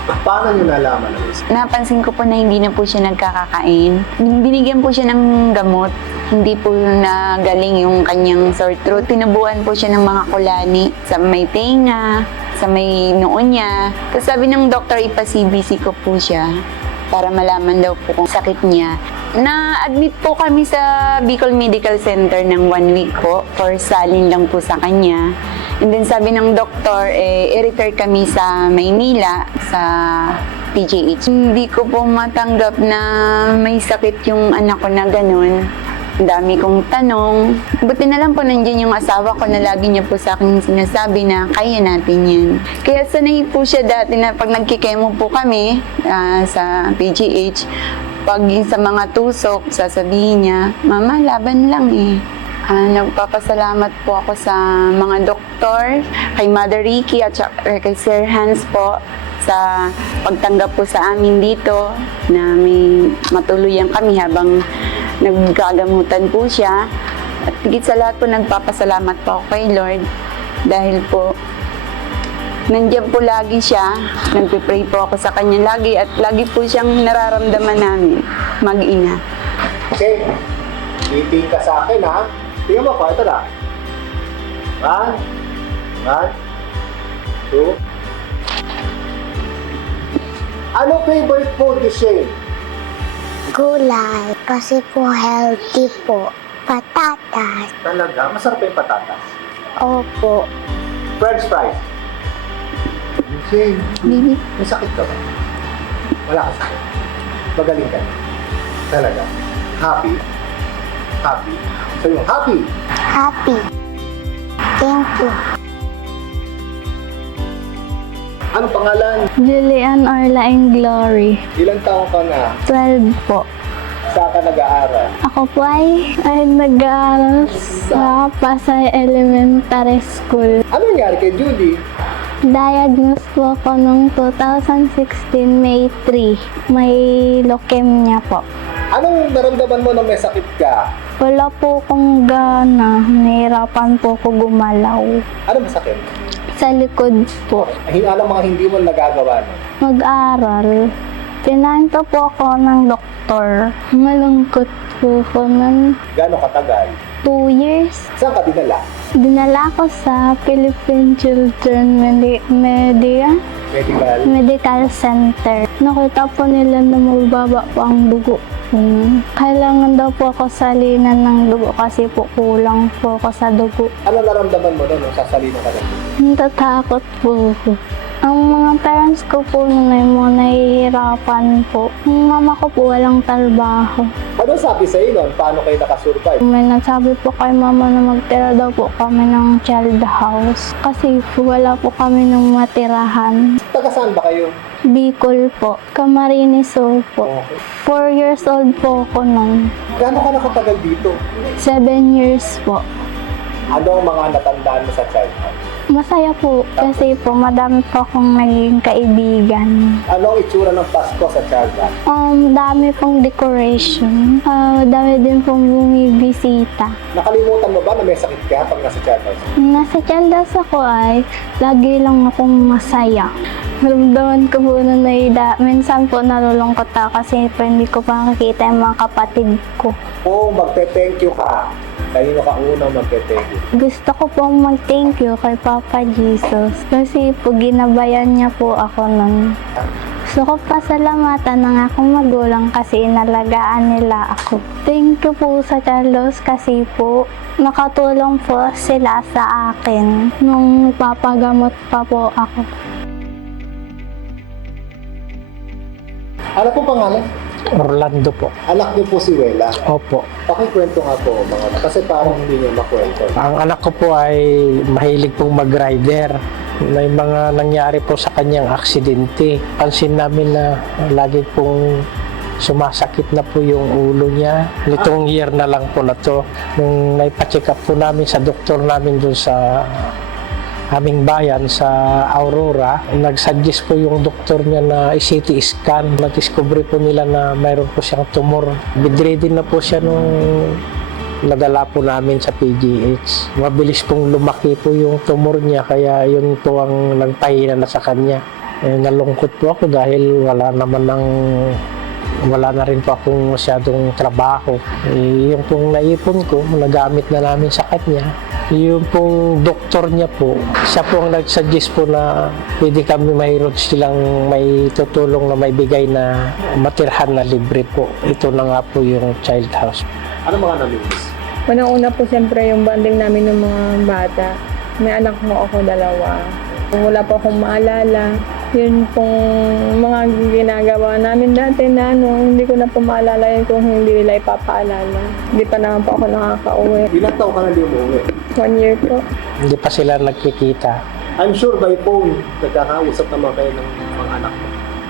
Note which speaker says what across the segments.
Speaker 1: Paano nyo nalaman na may sakit?
Speaker 2: Napansin ko po na hindi na po siya nagkakakain. Binigyan po siya ng gamot. Hindi po na galing yung kanyang sore throat. Tinubuan po siya ng mga kulani sa may tenga, sa may noo niya. Tapos sabi ng doktor, ipa-CBC ko po siya para malaman daw po kung sakit niya. Na-admit po kami sa Bicol Medical Center ng 1 week po for salin lang po sa kanya. And then sabi ng doktor, i-refer kami sa Maynila, sa PGH. Hindi ko po matanggap na may sakit yung anak ko na ganun. Ang dami kong tanong. Buti na lang po nandiyan yung asawa ko na lagi niya po sa akin sinasabi na kaya natin yan. Kaya sanay po siya dati na pag nagkikemo po kami sa PGH, pag sa mga tusok, sasabihin niya, Mama, laban lang eh. Nagpapasalamat po ako sa mga doktor, kay Mother Ricky at kay Sir Hans po sa pagtanggap po sa amin dito na may matuluyan kami habang nagkagamutan po siya. At higit sa lahat po nagpapasalamat po ako kay Lord dahil po nandiyan po lagi siya. Nagpipray po ako sa kanya lagi at lagi po siyang nararamdaman namin mag-ina.
Speaker 1: Okay, titing ka sa akin ha. Tingnan mo ko, ito na. 1, 2. Ano favorite food ni Shane?
Speaker 3: Gulay, kasi po healthy po. Patatas.
Speaker 1: Talaga? Masarap yung patatas.
Speaker 3: Opo.
Speaker 1: French fries. Shane,
Speaker 2: Baby.
Speaker 1: may sakit ka ba? Wala ka sakit. Magaling ka na. Talaga. Happy? Happy. So yung happy.
Speaker 3: Happy. Thank you.
Speaker 1: Anong pangalan?
Speaker 4: Julian Orlaing Glory.
Speaker 1: Ilang taong ka na?
Speaker 4: 12 po.
Speaker 1: Saan ka nag-aaral?
Speaker 4: Ako po ay nag-aaral sa Pasay Elementary School.
Speaker 1: Ano nangyari kay Judy?
Speaker 4: Diagnosed po ako noong 2016, May 3. May leukemia po.
Speaker 1: Anong naramdaman mo nung may sakit ka?
Speaker 4: Wala po akong gana. Nahirapan po ako gumalaw.
Speaker 1: Ano masakit?
Speaker 4: Sa likod po.
Speaker 1: Alam mga hindi mo nagagawa no?
Speaker 4: Mag-aral. Pinanto po ako ng doktor. Malungkot po ko ng
Speaker 1: Gano'ng katagal?
Speaker 4: 2 years.
Speaker 1: Saan ka dinala?
Speaker 4: Dinala ko sa Philippine Children
Speaker 1: Medical?
Speaker 4: Medical Center. Nakita po nila na mababa po ang dugo. Kailangan daw po ako salinan ng dugo kasi po kulang po ako sa dugo.
Speaker 1: Ano naramdaman mo nung sasalino ka ng dugo?
Speaker 4: Natatakot po ako. Ang mga parents ko po nung nahihirapan po. Ang mama ko po walang trabaho.
Speaker 1: Ano sabi sa'yo nun? Paano kayo nakasurvive?
Speaker 4: May nagsabi po kay mama na magtira daw po kami ng child house. Kasi po wala po kami ng matirahan.
Speaker 1: Taga saan ba kayo?
Speaker 4: Bicol po. Camarines Sur po.
Speaker 1: Okay.
Speaker 4: 4 years old po ako nun.
Speaker 1: Gano'n ka nakatagal dito?
Speaker 4: 7 years po.
Speaker 1: Ano ang mga natandaan mo sa child house?
Speaker 4: Masaya po kasi po madami po akong naging kaibigan.
Speaker 1: Ano ang itsura ng Pasko sa child house?
Speaker 4: Dami pong decoration. Dami din pong bumibisita.
Speaker 1: Nakalimutan mo ba na may sakit ka pag nasa child house?
Speaker 4: Nasa child house ako ay lagi lang akong masaya. Naramdaman ko po na minsan po nalulungkot ako kasi po hindi ko pa nakikita yung mga kapatid ko.
Speaker 1: Oo, magte-thank you ka. Kanino ka unang magte-thank you?
Speaker 4: Gusto ko pong mag-thank you kay Papa Jesus kasi po ginabayan niya po ako nun. Gusto ko pasalamatan ng akong magulang kasi inalagaan nila ako. Thank you po sa Charlos kasi po nakatulong po sila sa akin nung papagamot pa po ako.
Speaker 1: Ano po pangalan?
Speaker 5: Orlando po.
Speaker 1: Anak niyo po si Wela.
Speaker 5: Opo.
Speaker 1: Pakikwento nga po mga kasi parang hindi niyo makwento.
Speaker 5: Ang anak ko po ay mahilig pong mag-rider. May mga nangyari po sa kanyang aksidente. Pansin namin na lagi pong sumasakit na po yung ulo niya. Nitong year na lang po na to. Nung naipacheck up po namin sa doktor namin doon sa aming bayan sa Aurora, nagsuggest po yung doktor niya na i-CT scan. Nag-discover po nila na mayroon po siyang tumor. Bedridden na po siya nung nadala po namin sa PGH. Mabilis pong lumaki po yung tumor niya, kaya yun po ang nagpahinan na sa kanya. Nalungkot po ako dahil wala na rin po akong masyadong trabaho. Yung pong naipon ko, nagamit na namin sa kanya. Yung pong doktor niya po, siya po ang nag-suggest po na pwede kami mayroon silang may tutulong na may bigay na matirhan na libre po. Ito na nga po yung child house.
Speaker 1: Ano mga namiss?
Speaker 6: Unang-una po siyempre yung bonding namin ng mga bata. May anak mo ako 2. Wala po akong maalala. Yun pong mga ginagawa namin dati na hindi ko na po maalala yun kung hindi nila ipapaalala. Hindi pa naman po ako nakaka-uwi.
Speaker 1: Ilang taon ka na di umuwi?
Speaker 6: 1 year po.
Speaker 5: Hindi pa sila nagkikita.
Speaker 1: I'm sure by phone, nagkakausap naman kayo ng mga anak mo.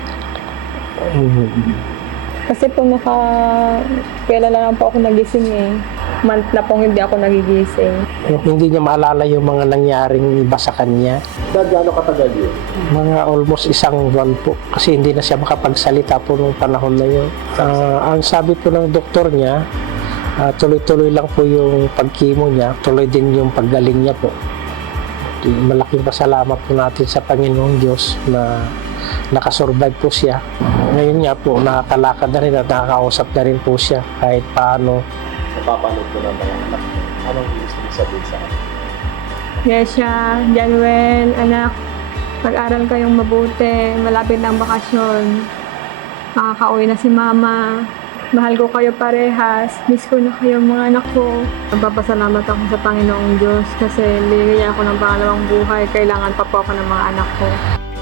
Speaker 6: Kasi po kailan lang po ako nagising eh. Month na pong hindi ako nagigising.
Speaker 5: Hindi niya maalala yung mga nangyaring iba sa kanya.
Speaker 1: Gaano katagal yun?
Speaker 5: Mga almost 1 buwan po. Kasi hindi na siya makapagsalita po nung panahon na yun. Ang sabi po ng doktor niya, tuloy-tuloy lang po yung pagkimo niya. Tuloy din yung paggaling niya po. Malaking pasalamat po natin sa Panginoong Diyos na nakasurvive po siya. Ngayon nga po, nakakalakad na rin at nakakausap na rin po siya kahit paano.
Speaker 1: Napapanood ko ng mga anak mo. Anong gusto mo sabihin sa akin?
Speaker 6: Yesha, Januel, anak, mag-aral kayong mabuti. Malapit ng bakasyon. Makakauwi na si mama. Mahal ko kayo parehas. Miss ko na kayo mga anak ko. Nagpapasalamat ako sa Panginoong Diyos kasi binigyan ako ng pangalawang buhay. Kailangan pa po ako ng mga anak ko.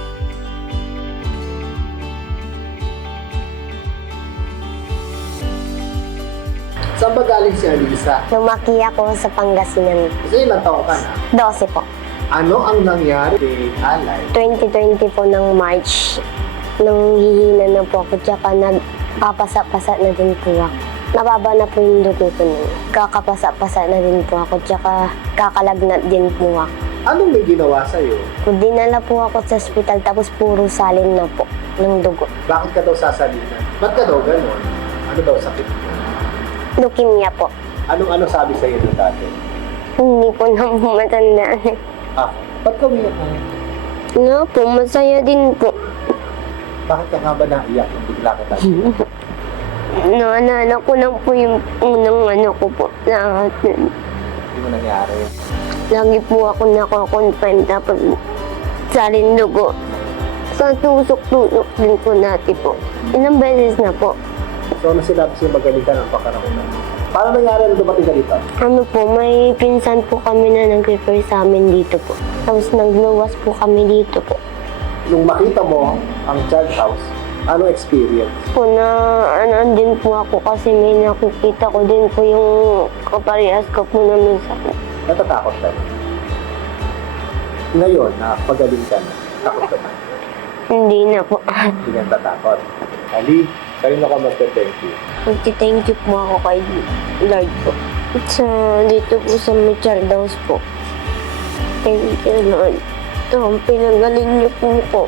Speaker 1: Saan ba galing si Alisa?
Speaker 3: Lumaki ako sa Pangasinan.
Speaker 1: Kasi ilang taon ka na?
Speaker 3: 12 po.
Speaker 1: Ano ang nangyari kay Alay?
Speaker 3: 2020 po ng March, nung hihina na po ako, tsaka nagpapasa-pasa na din po ako. Nababa na po yung dugo ko nun. Kakapasa-pasa na din po ako, tsaka kakalagnat din po ako.
Speaker 1: Anong may ginawa sa'yo?
Speaker 3: Dinala po ako sa ospital, tapos puro salin na po ng dugo.
Speaker 1: Bakit ka daw sasalinan? Ba't ka daw ganon? Ano daw sakit mo?
Speaker 3: Leukemia po.
Speaker 1: Ano sabi sa'yo ng dati?
Speaker 3: Hindi po na po matandaan.
Speaker 1: Ba't ka umiyak ka?
Speaker 3: Nga po, masaya din po.
Speaker 1: Bakit ka nga ba naiyak nung bigla ka tayo?
Speaker 3: Naalala ko lang po yung unang ano ko po. Lahat.
Speaker 1: Hindi mo nangyari.
Speaker 3: Lagi po ako nakakonfine, tapos salin dugo. Sa tusok-tusok din po natin po. Ilang beses na po.
Speaker 1: So, ano sinabi sa'yo magaling ka ng pagkaramunan? Paano nangyari na dumating ka dito?
Speaker 3: Ano po, may pinsan po kami na nag-refer sa amin dito po. Tapos nagluwas po kami dito po.
Speaker 1: Nung makita mo ang child house, ano experience?
Speaker 3: Po na ano din po ako kasi may nakikita ko din po yung kaparehas ko po na minsan.
Speaker 1: Natatakot ka na? Ngayon, pagaling ka na, takot ka na?
Speaker 3: Hindi na po.
Speaker 1: Hindi ka natatakot. Ali, kayo na ka magte-thank you.
Speaker 3: Magti-thank you po ako kay Lord po. Sa dito po sa Child House po. Thank you Lord. Ito, pinagaling niyo po.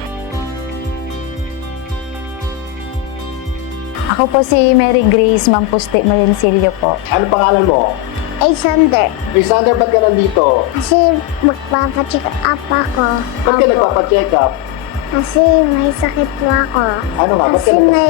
Speaker 2: Ako po si Mary Grace Mampuste Malencillo po.
Speaker 1: Ano pangalan mo?
Speaker 3: Sander.
Speaker 1: Alexander, ba't ka nandito?
Speaker 3: Kasi magpapacheck up ako.
Speaker 1: Ba't ka nagpapacheck up?
Speaker 3: Kasi may sakit po ako.
Speaker 1: Ano nga? Ba't ka
Speaker 3: Kasi may,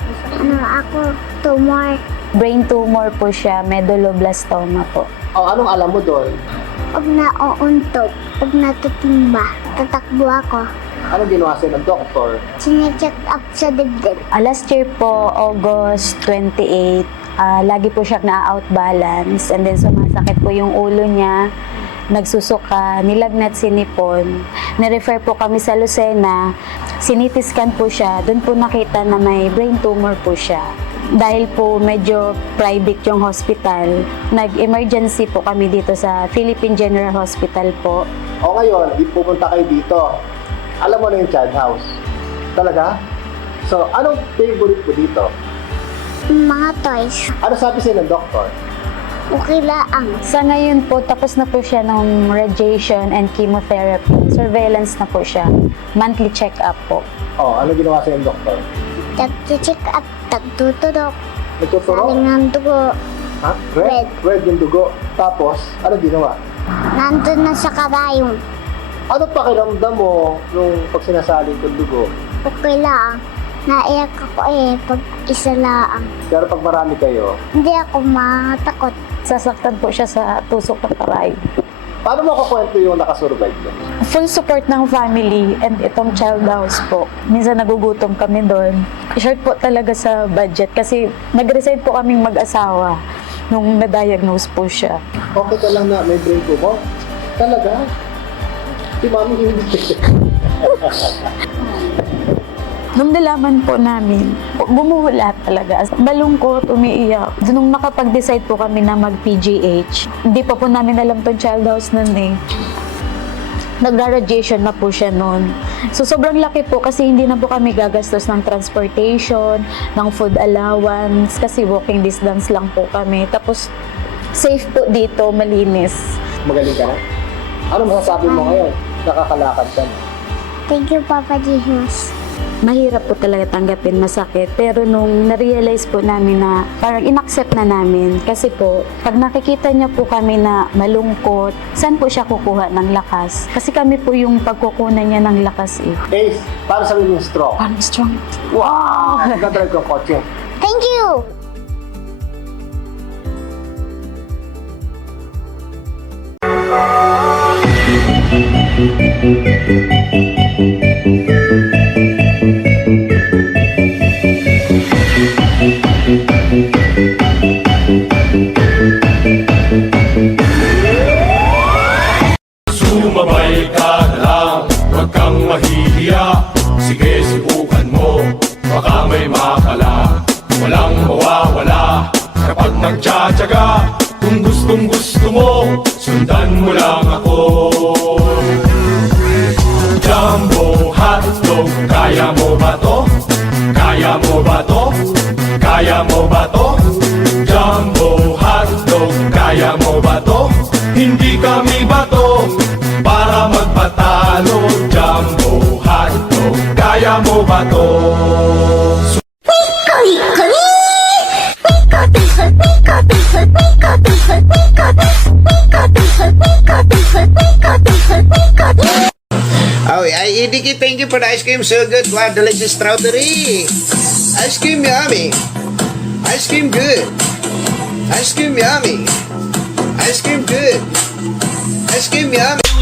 Speaker 3: tumor.
Speaker 2: Brain tumor po siya, medulloblastoma po.
Speaker 1: anong alam mo doon?
Speaker 3: Pag nauuntog, pag natutumba, tatakbo ako.
Speaker 1: Anong ginawa sa'yo ng doktor?
Speaker 3: Sinecheck up sa dibdib.
Speaker 2: Last year po, August 28, lagi po siya na-outbalance and then sumasakit po yung ulo niya, nagsusuka, nilagnat sinipon. Nirefer po kami sa Lucena, sinitiscan po siya, doon po nakita na may brain tumor po siya. Dahil po medyo private yung hospital, nag-emergency po kami dito sa Philippine General Hospital po.
Speaker 1: O ngayon, di pupunta kayo dito. Alam mo na yung child house. Talaga? So, anong favorite mo dito?
Speaker 3: Mga toys.
Speaker 1: Ano sabi sa'yo ng doktor?
Speaker 3: Okay lang.
Speaker 2: Sa ngayon po, tapos na po siya ng radiation and chemotherapy. Surveillance na po siya. Monthly check-up po.
Speaker 1: Ano ginawa sa'yo ng doktor?
Speaker 3: Tag-check up, tagtutulok.
Speaker 1: Nagtuturo?
Speaker 3: Saling ng dugo.
Speaker 1: Ha? Red? Red yung dugo. Tapos, ano ginawa?
Speaker 3: Nandun na sa karayong.
Speaker 1: Ano pakiramdam mo nung pag sinasaling kong dugo?
Speaker 3: Okay lang. Naiyak ako pag isa lang.
Speaker 1: Pero pag marami kayo,
Speaker 3: Hindi ako matakot.
Speaker 7: Sasaktan po siya sa tusok ng kamay.
Speaker 1: paano mo kukwento yung nakasurvive ka?
Speaker 7: Full support ng family and itong child house po. Minsan nagugutom kami doon. Short po talaga sa budget kasi nag-resign po kaming mag-asawa nung na-diagnose po siya.
Speaker 1: Okay ka lang na may brain tumor? Talaga? Si mami hindi.
Speaker 7: Nung nalaman po namin, bumuhula talaga. Malungkot, umiiyak. Nung nakapag-decide po kami na mag-PGH, hindi pa po namin alam tong child house nun eh. Nag-radiation na po siya nun. So sobrang laki po kasi hindi na po kami gagastos ng transportation, ng food allowance, kasi walking distance lang po kami. Tapos safe po dito, malinis.
Speaker 1: Magaling ka na? Ano masasabi mo ngayon? Nakakalakad ka na.
Speaker 3: Thank you, Papa Jesus.
Speaker 7: Mahirap po talaga tanggapin, masakit. Pero nung na-realize po namin na parang inaccept na namin, kasi po, pag nakikita niya po kami na malungkot, saan po siya kukuha ng lakas? Kasi kami po yung pagkukunan niya ng lakas eh.
Speaker 1: Ace, para sa yung stroke.
Speaker 7: Parang strong.
Speaker 1: Wow! Nagdadrive kong kotse.
Speaker 3: Thank you!
Speaker 8: Sumabay ka na lang, huwag kang mahihiya. Sige, subukan mo, baka may makala. Walang mawawala kapag nagtsatsaga. Kung gustong gusto mo, sundan mo lang ako. Jumbo hotdog, kaya mo ba to? Kaya mo ba to? Kaya mo ba to? Jumbo hotdog, kaya mo ba to? Hindi kami bato para magpatalo. Jumbo hotdog, kaya mo ba to?
Speaker 9: Oh, Idiki, thank you for the ice cream. So good. Wow, delicious strawberry. Ice cream yummy. Ice cream good. Ice cream yummy. Ice cream good. Ice cream yummy.